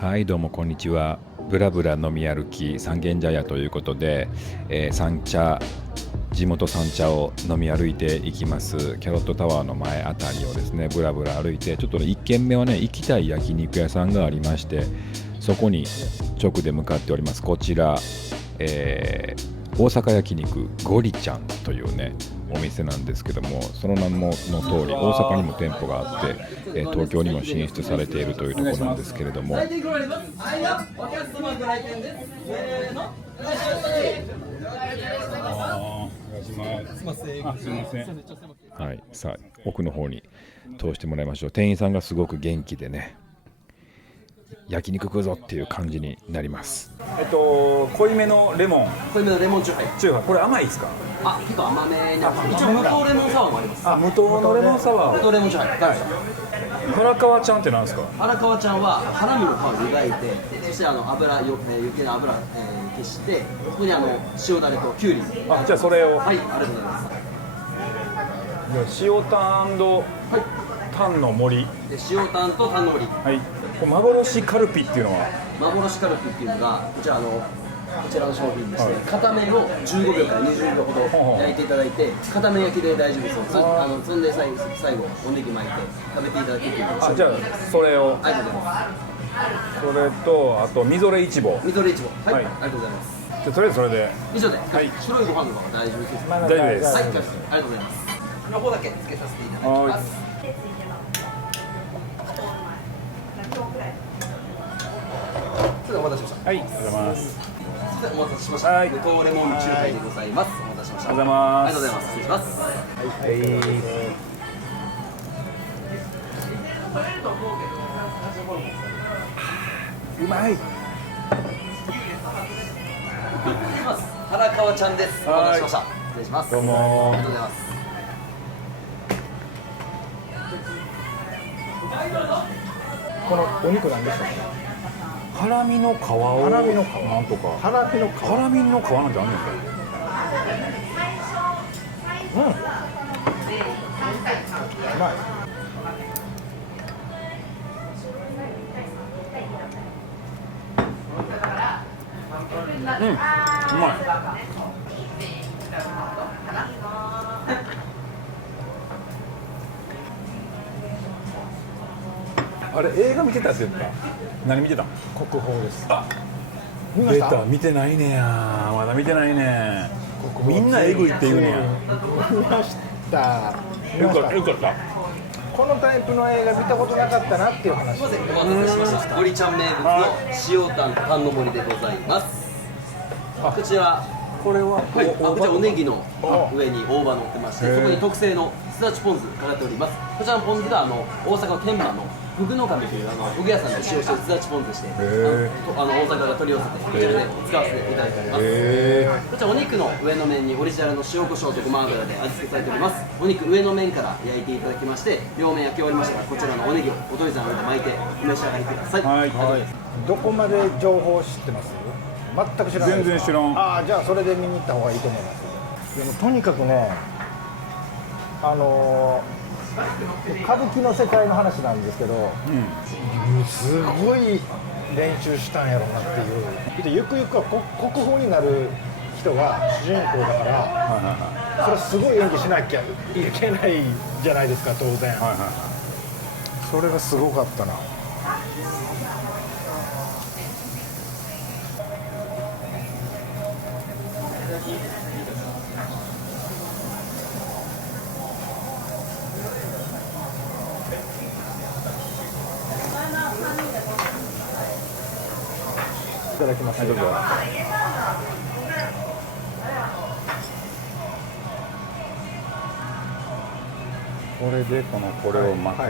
はい、どうもこんにちは。ブラブラ飲み歩き三軒茶屋ということで、地元三茶を飲み歩いていきます。キャロットタワーの前あたりをですね、ブラブラ歩いて、ちょっとね、1軒目はね、行きたい焼肉屋さんがありまして、そこに直で向かっております。こちら、大阪焼肉ゴリちゃんというねお店なんですけども、その名の通り大阪にも店舗があって、東京にも進出されているというところなんですけれども、はい、さあ奥の方に通してもらいましょう。店員さんがすごく元気でね、焼肉食うぞっていう感じになります。濃いめのレモンチューハイ。これ甘いですか？結構甘めになってます。一応無糖レモンサワーもあります。無糖のレモンサワー。無糖レモンチューハイ。原川ちゃんってなんですか？原川ちゃんはハラミの皮を湯がいて、そして余計な油消して、そこに塩だれときゅうり。じゃあそれを。はい、ありがとうございます。塩タンタンの森。塩タンとタンの森。はい。幻カルピっていうのは？幻カルピっていうのがこちらの商品でして、片面を15秒から20秒ほど焼いていただいて、片面焼きで大丈夫です。そんで最後おネギ巻いて食べていただくっていうのが。じゃあそれを。ありがとうございます。それとあとみぞれいちぼ。はい、ありがとうございます。じゃあとりあえずそれで。以上で、白いご飯とかは大丈夫ですか？大丈夫です。はい、ありがとうございます。の方だけつけさせていただきます。お待たせしました。はい、ありがとうございます。お待たせしました。無糖レモンチューハイでございます。お待たせしました。ありがとうございます。ありがとうございます。失礼します。うまい。原川ちゃんです。お待たせしました。失礼します。どうも。ありがとうございます。このお肉なんでしたっけ？ハラミの皮を。ハラミの皮なんとか。ハラミの皮。ハラミの皮なんてあんねんか。うまい。うまい。あれ映画見てたって言った？何見てた？国宝です。見ました？見てないねや。まだ見てないね。みんなエグいって言うねや。見ました。よかった。このタイプの映画見たことなかったなっていう話。お待たせしました。ゴリちゃん名物の塩タンとタンの森でございます。こちら。これは、こちらおネギの上に大葉乗ってまして、そこに特製のすだちポン酢かかっております。こちらのポン酢が大阪の天満のふぐの神というふぐ屋さんで使用しているすだちポン酢でして、大阪が取り寄せてこちらで使わせていただいております。こちらお肉の上の面にオリジナルの塩コショウとごま油で味付けされております。お肉上の面から焼いていただきまして、両面焼き終わりましたらこちらのおネギをおとりさんの上で巻いてお召し上がりください。どこまで情報知ってます？全く知らないですか？全然知らん。じゃあそれで見に行った方がいいと思います。でもとにかくね、歌舞伎の世界の話なんですけど、すごい練習したんやろうなっていう。でゆくゆくは国宝になる人が主人公だから、それすごい演技しなきゃいけないじゃないですか、当然。それがすごかったな。いただきます。どうぞ。これでこれを巻く。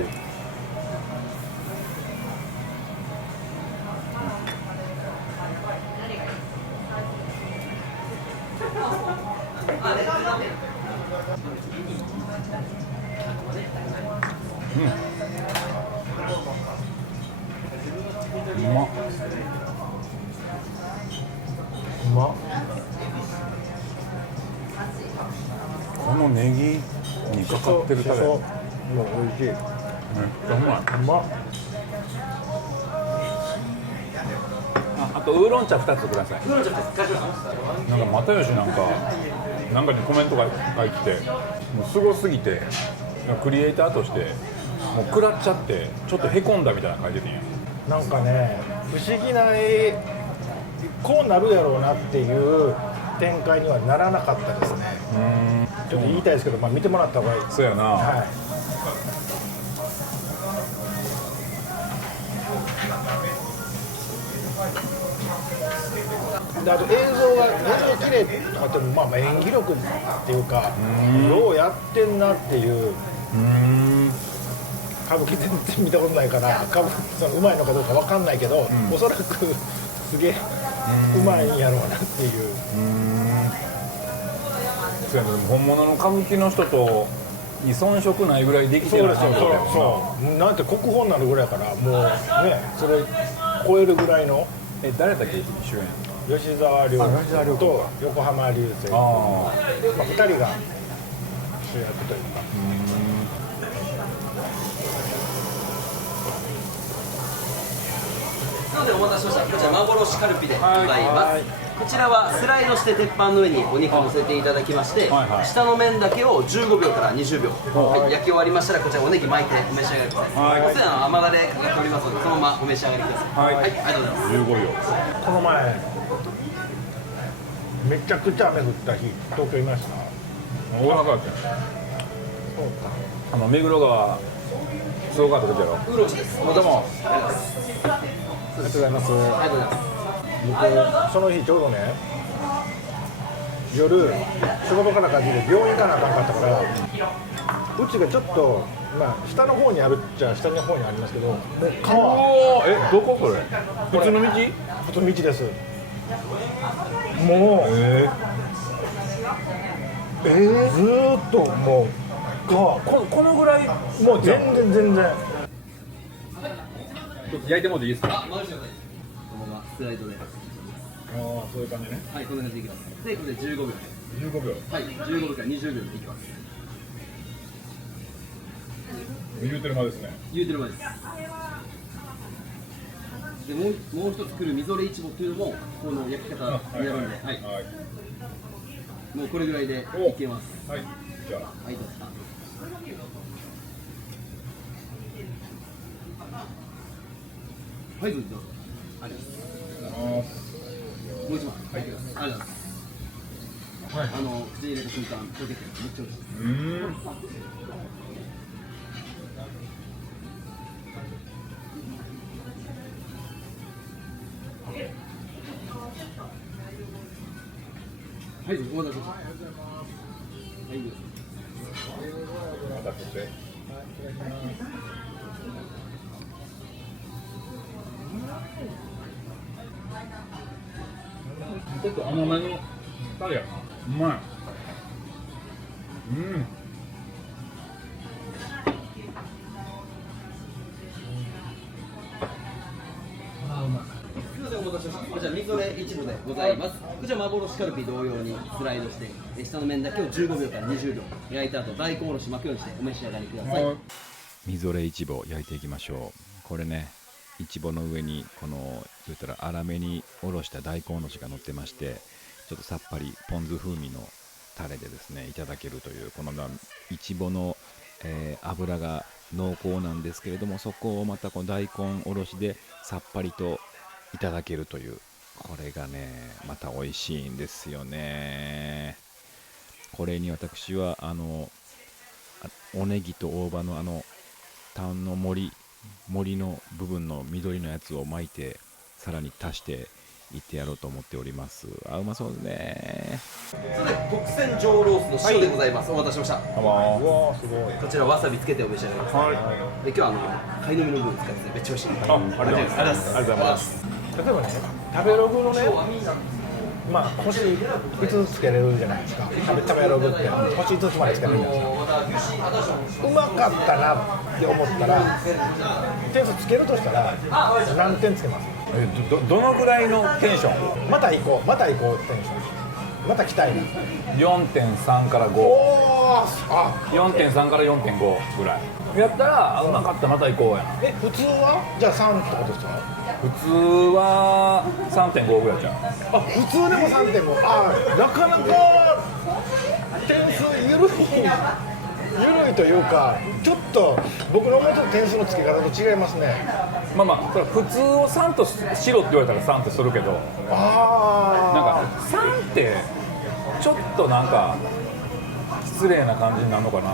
うまっ。うまっ。このネギにかかってるタレもう美味しい。めっちゃうまい。うまっ。あとウーロン茶2つください。ウーロン茶2つ買いました。なんか又吉なんかにコメントが書いてて、もうすごすぎてクリエイターとしてもう食らっちゃってちょっとへこんだみたいなの書いててんや。なんかね不思議なこうなるやろうなっていう展開にはならなかったですね。ちょっと言いたいですけど、まあ、見てもらった方がいい。そうやな、はいであと映像綺麗とかっても、まあ、演技力っていうかようやってんなっていう歌舞伎全然見たことないからそのうまいのかどうかわかんないけど、おそらくすげえうまいんやろうなっていう。そうやね、本物の歌舞伎の人とに遜色ないぐらいできてるな。そうなんて国宝になるぐらいやからもうねそれ超えるぐらいの。誰だっけ主演？吉沢亮と横浜流星、まあ、2人が主役というか。なのでお待たせしました。こちら幻カルピでございます。こちらはスライドして鉄板の上にお肉乗せていただきまして、下の面だけを15秒から20秒、焼き終わりましたらこちらおネギ巻いてお召し上がりください。お世話の甘だれかかっておりますのでそのままお召し上がりください。はい、ありがとうございます。15秒。この前めちゃくちゃ雨降った日東京いました。大阪だったよ。そうか。目黒川すごかった時やろ。ウーロン茶です。どうも。ありがとうございます。ありがとうございます。僕その日ちょうどね夜仕事から帰ってきて病院行かなあかんかったから、うちがちょっと、まあ、下の方にあるっちゃ下の方にありますけど、もう川どこそれ？普通の道？普通の道です。もうずーっともう川このぐらいもう全然焼いてもらっていいですか？あ、回してください。このままスライドで。そういう感じね。はい、こんな感じでいきます。で、これで15秒。15秒。はい、15秒から20秒でいきます。言うてる間ですね。言うてる前です。でもう一つ来るみぞれいちごというのもこの焼き方になるんで、はい。もうこれぐらいでいけます。はい。じゃあ。はい、どうぞ。はい、どうぞ。ありがとうございます。もう一枚。はい、ありがとうございます。はい、口に入れた瞬間、溶けてめっちゃ美味しいです。はい、お待たせしました。はい、どうぞ。また取って。ちょっと甘めのタレやな。うまい。すみません、お待たせしました。こちらみぞれいちごでございます。こちら幻カルビ同様にスライドして下の面だけを15秒から20秒焼いた後大根おろし巻くようにしてお召し上がりください。みぞれいちぼ焼いていきましょう。これね、いちぼの上にこの言ったら粗めにおろした大根おろしが乗ってまして、ちょっとさっぱりポン酢風味のタレでですねいただけるという、このいちぼの、油が濃厚なんですけれども、そこをまたこの大根おろしでさっぱりといただけるという、これがねまた美味しいんですよね。これに私はおネギと大葉のタンの森の部分の緑のやつを巻いてさらに足していってやろうと思っております。あ、うまそうですね。特選上ロースの塩でございます。お待たせしました。うわすごい。こちらわさびつけてお召し上がりください。で、今日は貝の実の部分使ってめっちゃ美味しい。ありがとうございます。例えばね、食べログのね、まあ星5つつけれるじゃないですか。食べログって星5つまでつけれるじゃないですか。うまかったなって思ったら点数つけるとしたら何点つけます？どのぐらいのテンション？また行こうテンション。また来たいな。4.3 から5。お4.3 から 4.5 ぐらいやったらうまかったまた行こうやな。普通はじゃあ3ってことですか？普通は 3.5 ぐらいじゃん。普通でも 3.5。なかなか点数緩いというか、ちょっと僕の思ってる点数の付け方と違いますね。まあそれ普通を3としろって言われたら3とするけど、なんか3ってちょっとなんか失礼な感じになるのかな。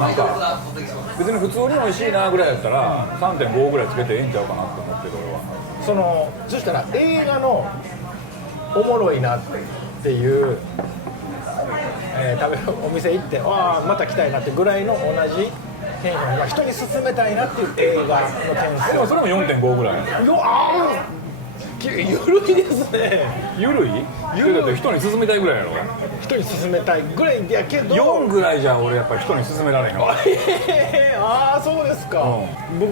なんか別に普通に美味しいなぐらいやったら 3.5 ぐらいつけてええんちゃうかなって思ってる俺は。そしたら映画のおもろいなっていう、食べるお店行ってまた来たいなってぐらいの同じテンションが人に勧めたいなっていう映画の点数。でもそれも 4.5 ぐらい。緩いですね。緩い？だって人に勧めたいぐらいやろ。人に勧めたいぐらいやけど4ぐらいじゃ俺やっぱり人に勧められへんわ。そうですか。僕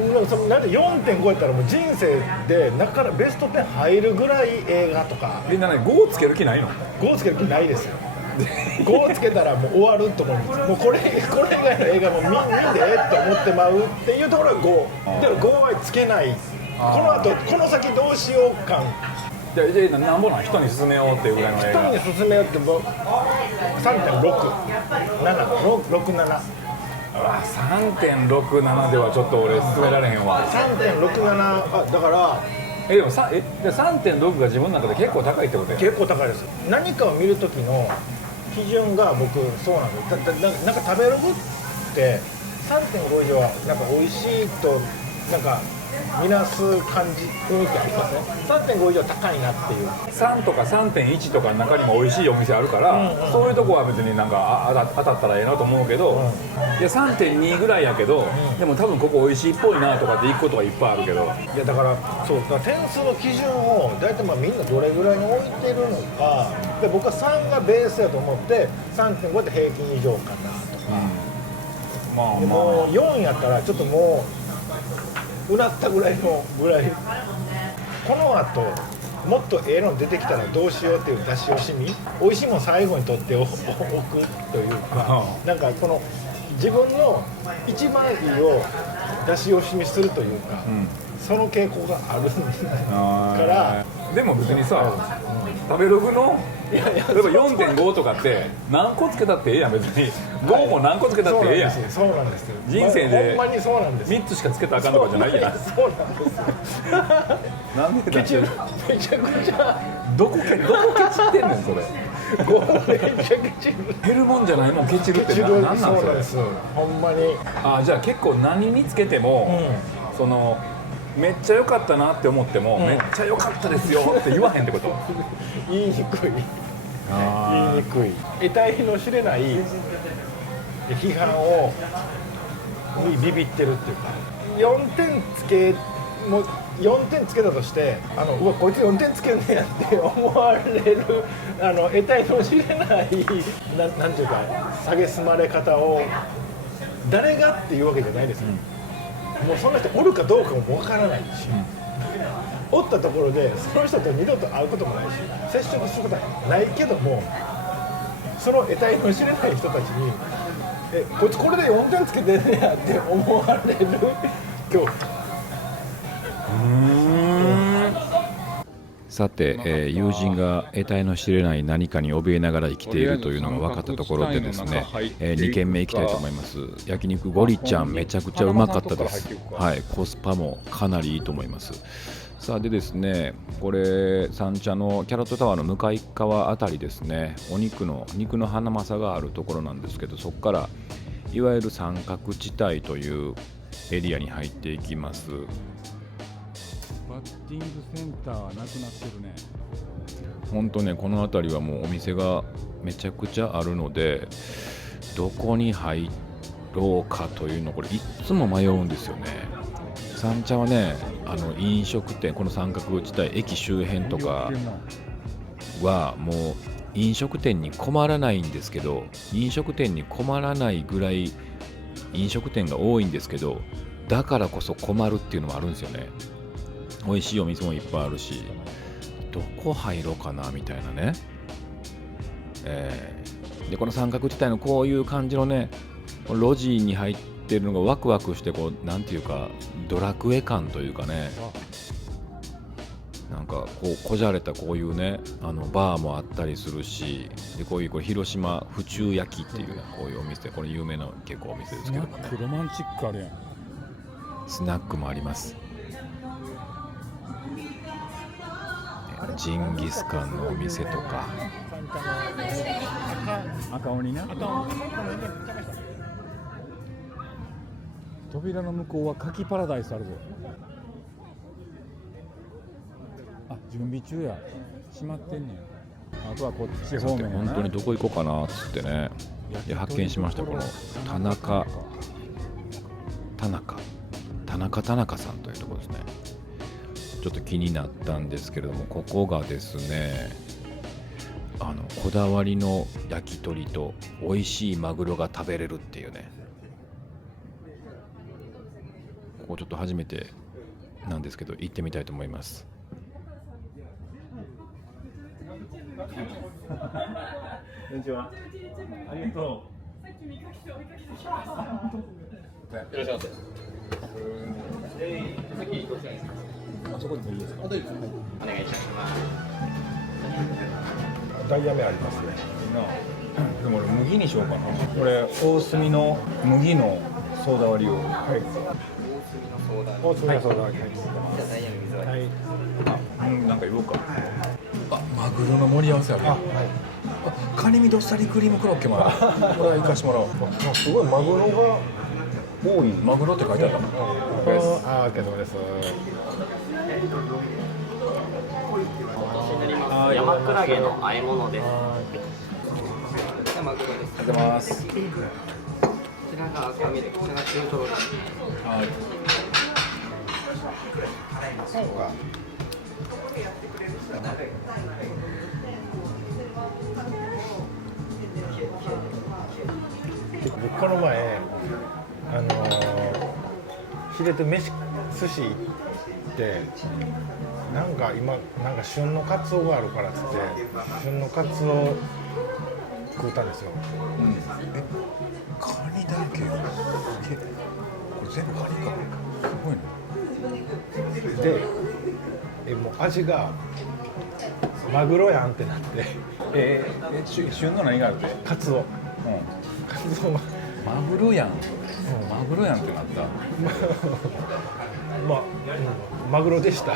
なんで 4.5 やったらもう人生で中からベスト10入るぐらい映画とか。みんなね5つける気ないの？5つける気ないですよ。5つけたらもう終わると思うんです。もうこれ以外の映画も見んでって思ってまうっていうところは5。だから5はつけない。この先どうしよう感。じゃあなんぼなん人に勧めようっていうぐらいの映画。人に勧めようってもう 3.667。3.67 ではちょっと俺勧められへんわ。3.67 だからでも3.6 が自分の中で結構高いってことや。結構高いです。何かを見る時の基準が僕そうなんです。なんか食べログって 3.5 以上はなんか美味しいとなんか見なす感じ雰囲気ありますね。 3.5 以上高いなっていう。3とか 3.1 とかの中にも美味しいお店あるから、そういうとこは別になんか当たったらええなと思うけど、いや 3.2 ぐらいやけど、でも多分ここ美味しいっぽいなとかって行くことはいっぱいあるけど。いやだから点数の基準を大体みんなどれぐらいに置いてるのかで、僕は3がベースやと思って 3.5 って平均以上かなとか、もう4やったらちょっともううなったぐらいこの後もっとええの出てきたらどうしようっていう出し惜しみ、美味しいもん最後に取っておくというか、なんかこの自分の一番いいを出し惜しみするというか、その傾向があるからでも別にさ、食べログの例えば 4.5 とかって何個つけたってええやん。別に5も何個つけたってええやん。そうなんですよ。人生でほんまにそうなんです。3つしかつけたらあかんとかじゃないやん。そうなんですよ。なんでだってめちゃくちゃどこケチってんねんそれ。めちゃケチる。減るもんじゃないもんケチるって何なんそれ。そうなんです。ほんまに。じゃあ結構何につけても、そのめっちゃ良かったなって思っても、めっちゃ良かったですよって言わへんってこと。言いにくい。得体の知れない批判にビビってるっていうか、4点つけたとしてうわこいつ4点つけんねやって思われる得体の知れないなんていうか蔑まれ方を誰がっていうわけじゃないですよ。もうそんな人おるかどうかもわからないし、おったところでその人と二度と会うこともないし接触することはないけども、その得体の知れない人たちにこいつこれで4点つけてんねやって思われる恐怖。さて、友人が得体の知れない何かに怯えながら生きているというのが分かったところでですね、2軒目行きたいと思います。焼肉ゴリちゃんめちゃくちゃうまかったです。はい、コスパもかなりいいと思います。さあでですね、これ三茶のキャロットタワーの向かい側あたりですね、肉のハナマサがあるところなんですけど、そこからいわゆる三角地帯というエリアに入っていきます。バッティングセンターはなくなってるね。本当ね、この辺りはもうお店がめちゃくちゃあるので、どこに入ろうかというのこれいつも迷うんですよね。三茶はね、飲食店、この三角地帯駅周辺とかはもう飲食店に困らないんですけど、飲食店に困らないぐらい飲食店が多いんですけど、だからこそ困るっていうのもあるんですよね。美味しいお店もいっぱいあるし、どこ入ろうかなみたいなね。でこの三角地帯のこういう感じのね路地に入ってるのがワクワクして、こうなんていうかドラクエ感というかね、なんかこうこじゃれたこういうねバーもあったりするし、でこういう広島府中焼きっていうねこういうお店、これ有名な結構お店ですけどもね、ロマンチックあるやん。スナックもあります。ジンギスカンのお店とか、赤鬼ね。扉の向こうはカキパラダイスあるぞ。あ、準備中や。閉まってんねん。あとはこっち方面やな。本当にどこ行こうかなっつってね、で発見しました。この田中さんというところですね。ちょっと気になったんですけれども、ここがですねこだわりの焼き鳥と美味しいマグロが食べれるっていうね、ここちょっと初めてなんですけど行ってみたいと思います。こんにちは。ありがとう。いらっしゃいませ。あそこでもいいですか。お願いします。ダイヤ目ありますね。でも俺麦にしようかな。これ大隅の麦のソーダ割りを。はい。大隅のソーダ割り。はい。はい。なんか言おうか。あ、マグロの盛り合わせある。あ、カニ身どっさりクリームコロッケもある。これは行かしてもらおう。すごいマグロが多い。マグロって書いてあった。あ、けどです。山クラゲの和え物です。マグロです。ありがとうございます。こちらが赤身で、こちらが中トロです。はい。そうか。僕この前秀で飯寿司行ってなんか今なんか旬のカツオがあるからっつって旬のカツオ食うたんですよ。カニだらけ。これ全部カニか。すごいね。でもう味がマグロやんってなって。旬の何があるって。カツオ。カツオ。マグロやん。マグロやんってなった。マグロでした。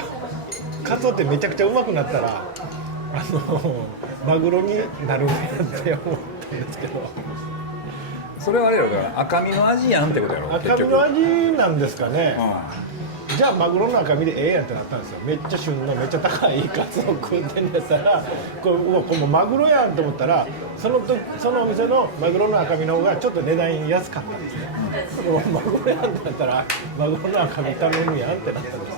カツオってめちゃくちゃうまくなったらマグロになるんやって思ったんですけど。それはあれよ、だから赤身の味やんってことやろ。赤身の味なんですかね。じゃあマグロの赤身でええやんってなったんですよ。めっちゃ旬のめっちゃ高いカツオ食ってんだったらこれマグロやんと思ったらそのお店のマグロの赤身の方がちょっと値段安かったんですね。マグロやんってなったらマグロの赤身頼むやんってなったんで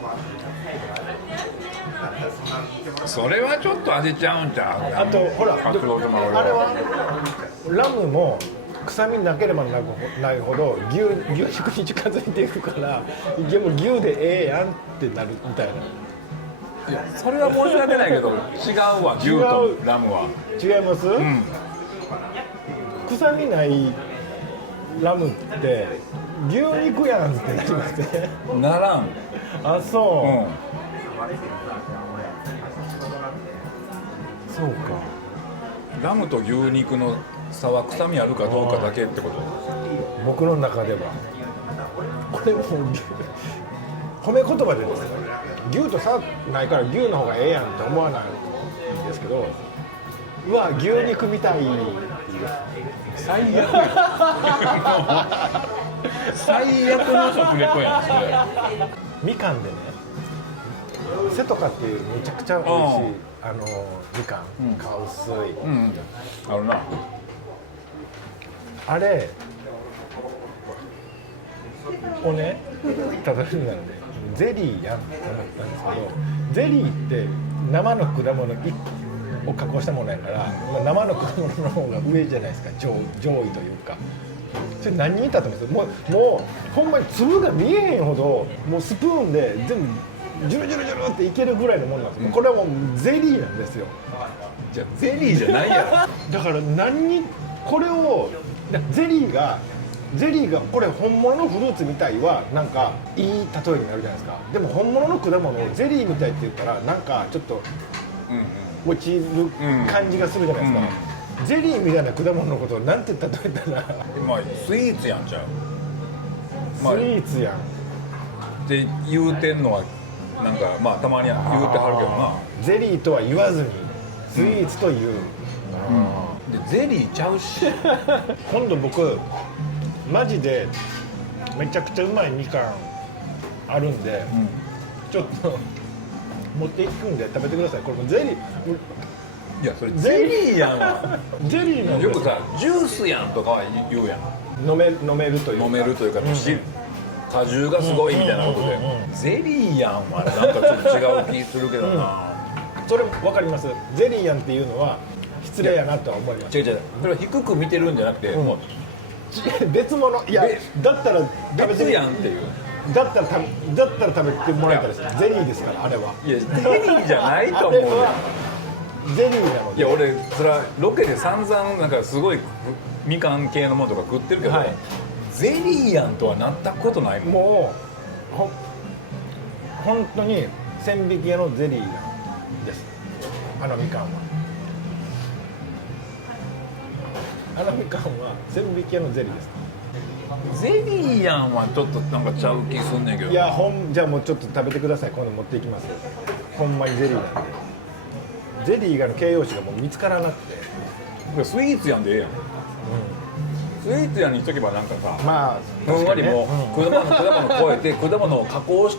す。それはちょっと味ちゃうんちゃう。あとほらあれはラムも臭みなければないほど牛肉に近づいていくからでも牛でええやんってなるみたいな。いやそれは申し訳ないけど違うわ。牛とラムは違います、臭みないラムって牛肉やんってなりますね。ならん。あ、そう、そうか。ラムと牛肉の差は臭みあるかどうかだけってこと。僕の中ではこれも褒め言葉でですね、牛と差ないから牛の方がええやんって思わないんですけど、うわ牛肉みたいっていう最悪や最悪の食レポやんそれ。みかんでね、瀬戸かっていうめちゃくちゃ美味しいみかん、皮薄い、あるな。あれをね、ただになるんでゼリーやんって思ったんですけど、ゼリーって生の果物を加工したものやから、生の果物の方が上じゃないですか、上位というか。それ何人いたと思うんですよ。もうほんまに粒が見えへんほどもうスプーンで全部ジュルジュルジュルっていけるぐらいのものなんですよ。これはもうゼリーなんですよ。じゃあゼリーじゃないやろ。だから何にこれをゼリーがこれ本物のフルーツみたいはなんかいい例えになるじゃないですか。でも本物の果物をゼリーみたいって言ったらなんかちょっと落ちる感じがするじゃないですか、ゼリーみたいな果物のことをなんて例えたらまあスイーツやんちゃう、スイーツやんって言うてんのはなんかまあたまに言うてはるけどな。ゼリーとは言わずにスイーツという、でゼリーちゃうし今度僕マジでめちゃくちゃうまいみかんあるんで、ちょっと持っていくんで食べてください。これもゼリー、いやそれゼリーやんわゼリーのよくさジュースやんとかは言うやん、飲めるというか飲めるというか、果汁がすごいみたいなことで、ゼリーやんはなんかちょっと違う気するけどな、それ分かります。ゼリーやんっていうのは失礼やなとは思います。違うそれは低く見てるんじゃなくて、もう別物、いやだったら食べて別やんっていう、だったら食べてもらえたらですゼリーですからあれは。いやゼリーじゃないと思うよ。ゼリーなので。いや俺それはロケで散々なんかすごいみかん系のものとか食ってるけど、はい、ゼリーやんとはなったことないもん。もう本当に千匹屋のゼリーですあのみかんは。あのみかんは千匹屋のゼリーです。ゼリーやんはちょっとなんかちゃう気すんねんけど。いやじゃあもうちょっと食べてください。今度持っていきます。ほんまにゼリーなんで。ゼリー以外の形容詞がもう見つからなくて、スイーツやんでええやん、スイーツやんにしとけばなんかさ、まあふんわりも確かにね果物超えて果物を加工し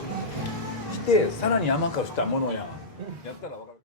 てさらに甘くしたものやん、やったら分かる。